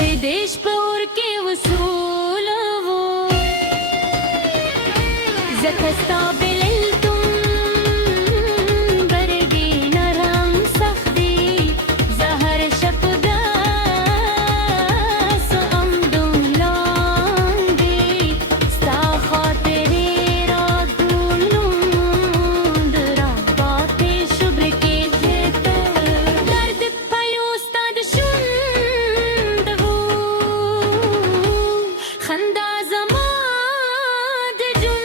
विदेश पर के वसूल वो जखस्ता बिलिल तुम बरगी नरम सख्ती जहर शपदा सम दुलांगी सा खातिरे रा दुलूंदरा बातें शुभ्र के जेत दर्द पयोस्ताद शुंद वो खंदा जमाद जुन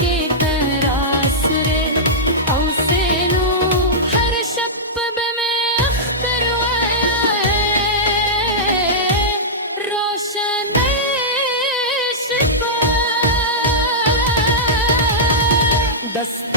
के तरास रे औसेनो हर शब में अख्तर वाया रोशन शिपा दस्त